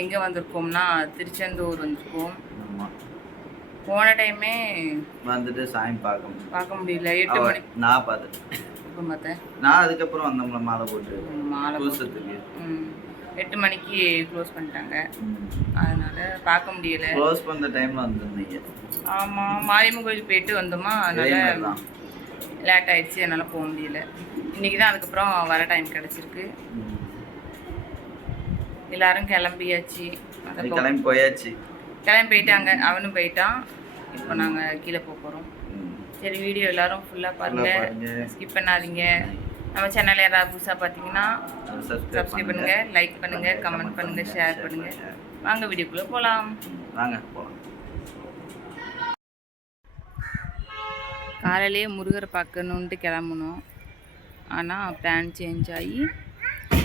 எங்க வந்திருக்கோம்னா திருச்செந்தூர் வந்திருக்கோம். போன டைமே வந்துட்டு சாமி பார்க்க முடியல. 8 மணி நான் பார்த்துட்டேன். நான் அதுக்கப்புறம் வந்தோம்ல மாலை போட்டு பூசத்துக்கு 8 மணிக்கு க்ளோஸ் பண்ணிட்டாங்க. அதனால பார்க்க முடியல. க்ளோஸ் பண்ண டைம்ல வந்திருந்தீங்க. ஆமாம், மாரியம்மன் கோயில் போயிட்டு வந்தோமா, அதனால லேட் ஆயிடுச்சு. என்னால் போக முடியல. இன்னைக்கு தான் அதுக்கப்புறம் வர டைம் கிடச்சிருக்கு. எல்லாரும் கிளம்பியாச்சு. கிளம்பி போயிட்டாங்க. அவனும் போயிட்டான். இப்போ நாங்கள் கீழே போகிறோம். சரி, வீடியோ எல்லாரும் ஃபுல்லாக பாருங்கள், ஸ்கிப் பண்ணாதீங்க. நம்ம சேனல் யாராவது புதுசாக பார்த்தீங்கன்னா சப்ஸ்கிரைப் பண்ணுங்கள், லைக் பண்ணுங்கள், கமெண்ட் பண்ணுங்கள், ஷேர் பண்ணுங்கள். வாங்க வீடியோக்குள்ளே போகலாம். காலையிலேயே முருகரை பார்க்கணுன்ட்டு கிளம்பணும். ஆனால் பிளான் சேஞ்ச் ஆகி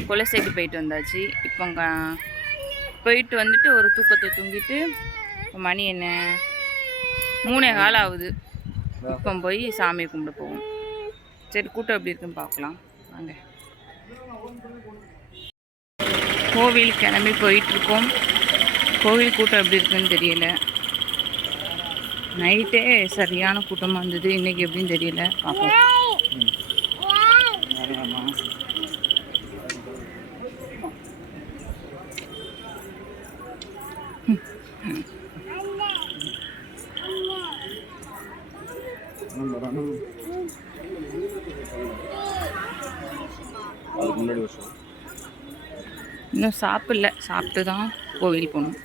கொலசைக்கு போயிட்டு வந்தாச்சு. இப்போ போயிட்டு வந்துட்டு ஒரு தூக்கத்தை தூங்கிட்டு மணி என்ன 3:15 ஆகுது. இப்போ போய் சாமியை கும்பிட போவோம். சரி, கூட்டம் எப்படி இருக்குன்னு பார்க்கலாம் வாங்க. கோவில் கிளம்பி போயிட்டுருக்கோம். கோவில் கூட்டம் எப்படி இருக்குன்னு தெரியல. நைட்டே சரியான கூட்டமாக இருந்தது. இன்றைக்கி எப்படின்னு தெரியல, பார்ப்போம். இன்னும் சாப்பிடல, சாப்பிட்டு தான் கோவில் போகணும்.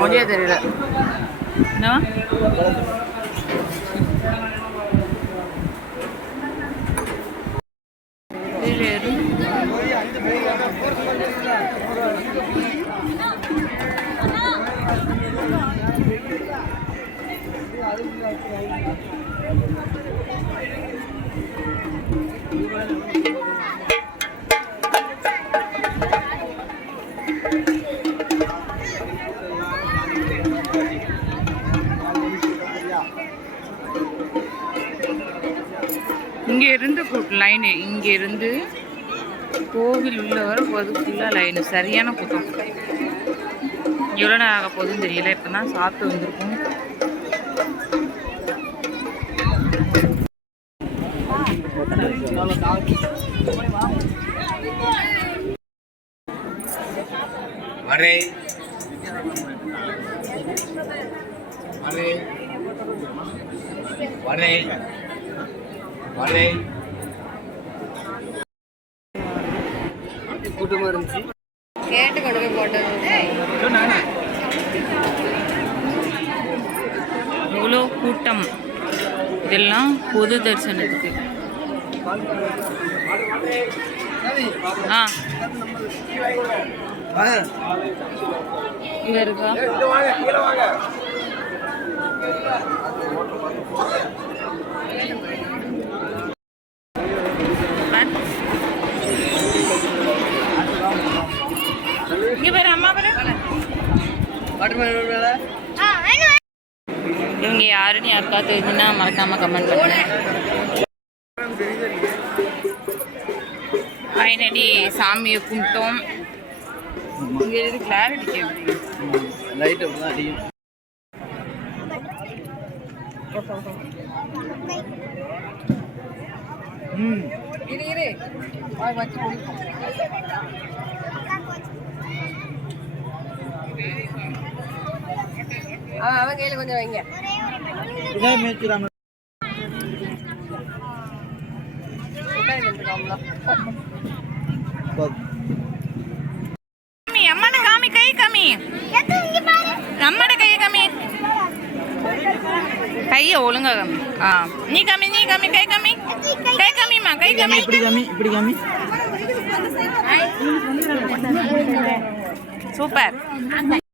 மொழியே தெரியல. என்ன இங்கே இருந்து லைனு, இங்கே இருந்து கோவில் உள்ள வர போது ஃபுல்லாக லைனு, சரியான கூட்டம். எவ்வளோ நேரம் ஆக போகுதுன்னு தெரியல. இப்போ தான் சாப்பிட்டு வந்திருக்கோம். கூட்டமாக இருந்துச்சு. கேட்டு கொண்டு போய் போட்டது. இவ்வளோ கூட்டம். இதெல்லாம் பொது தரிசனத்துக்கு. இங்கே இருக்கா? இங்கே பேர் அம்மா பேர் இவங்க யாருன்னு யாருக்காவது தெரிஞ்சுன்னா மறக்காம கமெண்ட் பண்ணுங்க. ஃபைனலி சாமியை கும்பிட்டோம். இங்கே இருந்து கிளாரிட்டி எப்படி லைட் அப்படிதான் அடியும். அவன் கையில் கொஞ்சம் வைங்க. அம்மாட காமி, கை காமி, அம்மாட கையை காமி, கையை ஒழுங்கா காமி. நீ காமி, நீ காமி, கை காமி, கை காமிமா, கை காமி, இப்படி காமி, இப்படி காமி. சூப்பர்.